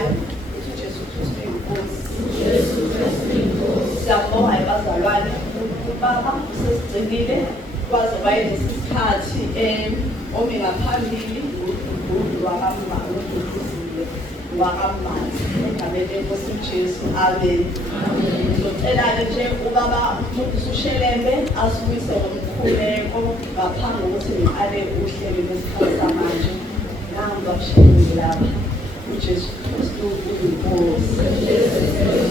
elandelayo uthi uJesu Kristu inkosi. Siyabonga bazalwane ubaba usesigcinile kwazoba lesikhathi ome ngaphambili wakamanje egameni lenkosi uJesu. Amen. Ngicela nje ubaba uSushelembe asibuyise ngomkhuleko ngaphambi kokuthi ngiqale uhlelo lesikhathi samanje. Namba mshini lapha uJesu Kristu uyinkosi. Amen.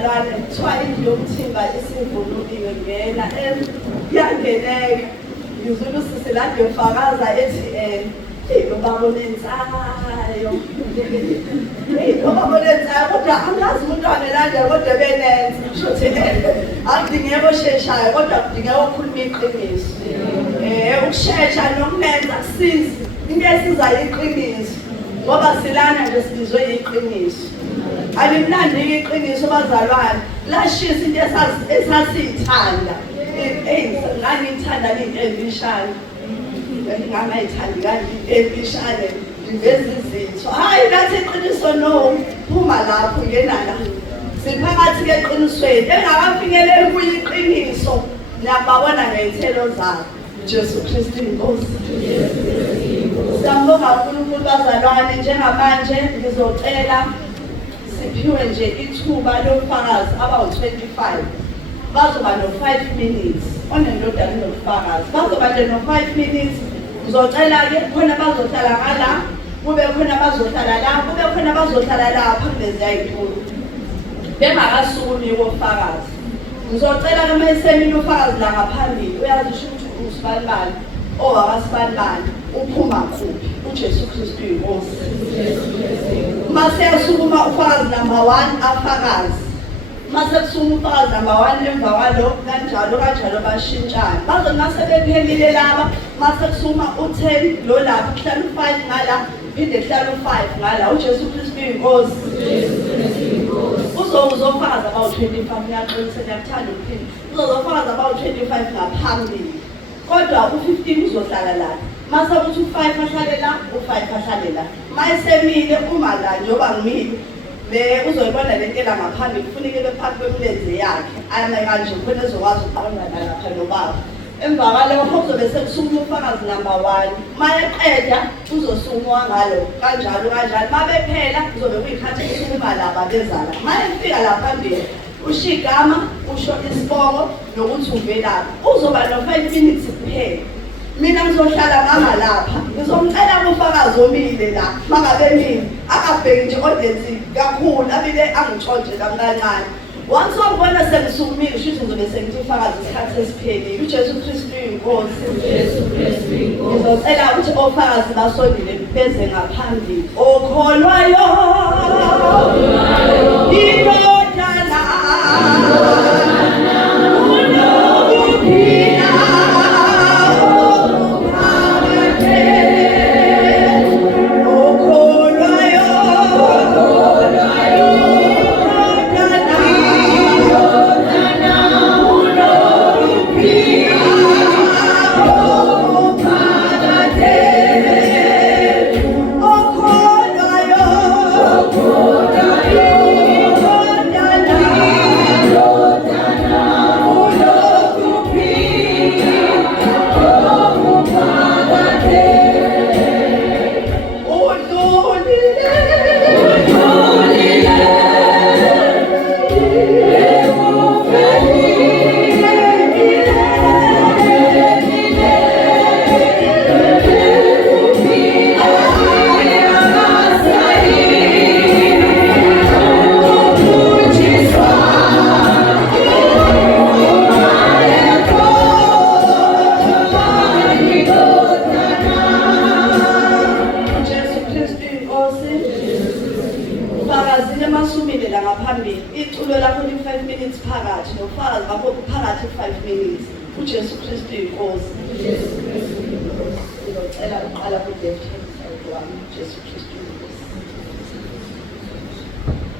bazalwane kuthiwa indlu yokuthimba isivunuliwe ngena yangeneka ngizula usisi la ngiyofakaza ethi ubaba onenzayo ubaba onenzayo kodwa angazi umuntu wanelanda kodwa benenza shothi akudingeka osheshayo kodwa kudingeka okhuluma iqiniso ukushesha nokunenza kusizi into esizayo iqiniso ngoba silana nje sibizwe iqiniso alimnandi iqiniso bazalwane lashisa into esasiyithanda ngangithanda into emfishane ngangayithandi kanti emfishane ngiveza izitho hayi nathi iqiniso no phuma lapho ngenala siphakathi keqinisweni engakafinyeleli kuyiqiniso niyababona ngezithelo zabo Jesu Kristu inkosi. Siyambonga uNkulunkulu bazalwane njengamanje ngizocela siphiwe nje ithuba lofakazi abawu-25 bazoba no-5 minutes onendodana nofakazi bazoba nje no-5 minutes ngizocela-ke khona bazohlala ngala kube khona bazohlala la kube khona bazohlala la phambili ziyayithulo bengakasukumi wofakazi ngizocela-ke uma esemini ufakazi la ngaphambili uyazi ukuthi usibalibali owakasibalibali uphuma kuphi uJesu Kristu inkosi mase yasukuma ufakazi number 1 afakazi mase kusukuma ufakazi number 1 emva kwalo kanjalo bashintshana bazo mase bephelile laba mase kusukuma u10 lo lapha kuhlala u5 ngala phinde kuhlala u5 ngala uJesu Kristu inkosi uzofakaza abawu-25 ngiyaxolisa ngiyakuthanda ukuphinde uzofakaza abawu-25 ngaphambili kodwa u15 uzohlala la mase ukuthi u5 ahlale la u5 ahlale la mayesemile uma la njoba ngimile le uzoyibona lento la ngaphambili kufuneka bephathi kwemilenze yakhe ayame kanje khona ezokwazi ukubambana lapha nobaba emva kwalokho kuzobe sekusukuma ufakazi number 1 mayeqeda uzosukuma ngalo kanjalo mabephela kuzobe kuyikhathi kusukuma laba bezala mayefika la phambili usho igama usho isibongo nokuthi uvelaphi uzoba no-5 minutes kuphela mina ngizohlala ngama lapha ngizomcela umfakazi omile la mangabe mina akabheki nje audience kakhulu abile angitshonje kancane once wabona sengisukumile usho ukuthi ngizobe sengithi ufakazi isikhathi esiphelile uJesu Kristu inkosi ngizocela ukuthi ofakazi basondile beze ngaphambili okholwayo indodana iculo lakho li-5 minutes phakathi nofakazi bakho phakathi 5 minutes uJesu Kristu inkosi ngizocela uqala ku-left hand side wami uJesu Kristu